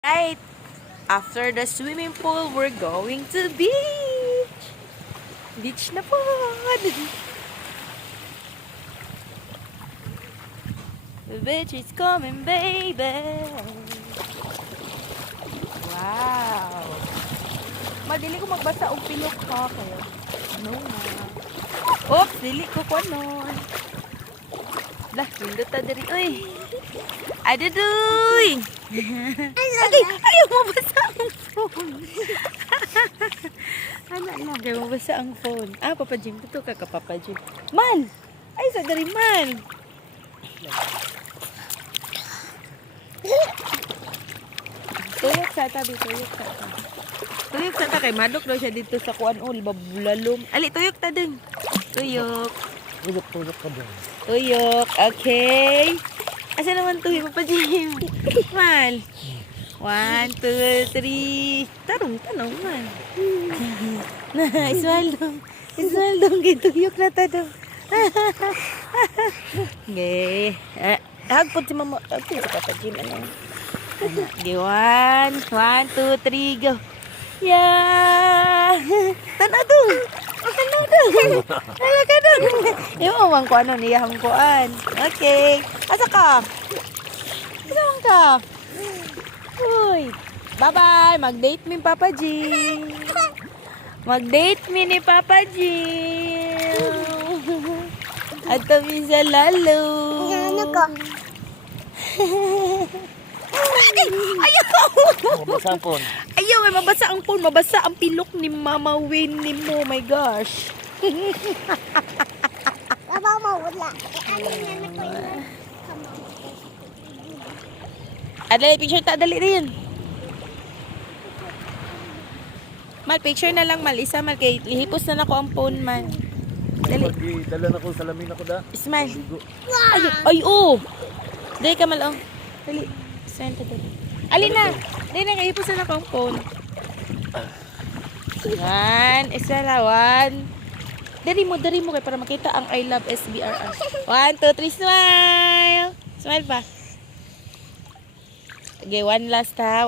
Right, after the swimming pool, we're going to beach. Beach na po. The beach is coming, baby. Wow. Madili ko magbasa og pilok ha kayo. No na. Oops, dili ko kuanon. Dah, pindot ta diri. Uy. Aduduy. Ayaw mabasa ang phone. Anak na, ayaw mabasa ang phone. Ah, Papa Jim. Ito ka Papa Jim. Man! Ay, sa dari man. Tuyok sa tabi, tuyok sa tabi. Tuyok sa tabi. Madok daw siya dito sa kuan ul, babulalom. Ali, tuyok ta din. Tuyok. Tulog ka doon. Tuyok. Okay. Asa naman tuyok, Papa Jim? Mal. 1, 2, 3. Tanong man. Ismal dong. Tuyok na ta dong. Okay. Hagpod si mama. Hagpod si Papa Jim. Okay, 1, 2, 3, go. Yeah. Tanaw dong. Hala ka dong. Yung ko ano niyang kuan. Okay. Asa ka? Asa ka? Uy. Bye-bye. Mag-date mi Papa Jim. Mag-date mi ni Papa Jim. At kami sa lalo. Ano ko? Ayaw! Mabasa ang phone. Ayaw, may mabasa ang phone. Mabasa ang pilok ni Mama Winnie mo. My gosh. Baba mawala. Ano yan ako yun? Dali, picture ta. Dali rin. Mal, picture na lang, Mal. Isa, Mal. Kay lihipos na nako ang phone, man. Dali. Dala na ko, salamin ako da. Smile. Ay, oh. Dali ka, Mal, oh. Dali. Smile ka, dali. Alin na. Dali na, kahipos na nako ang phone. Yan. Isa na, 1. Dari mo kay para makita ang I love SBRR. 1, 2, 3, smile. Smile pa. Okay, one last ha.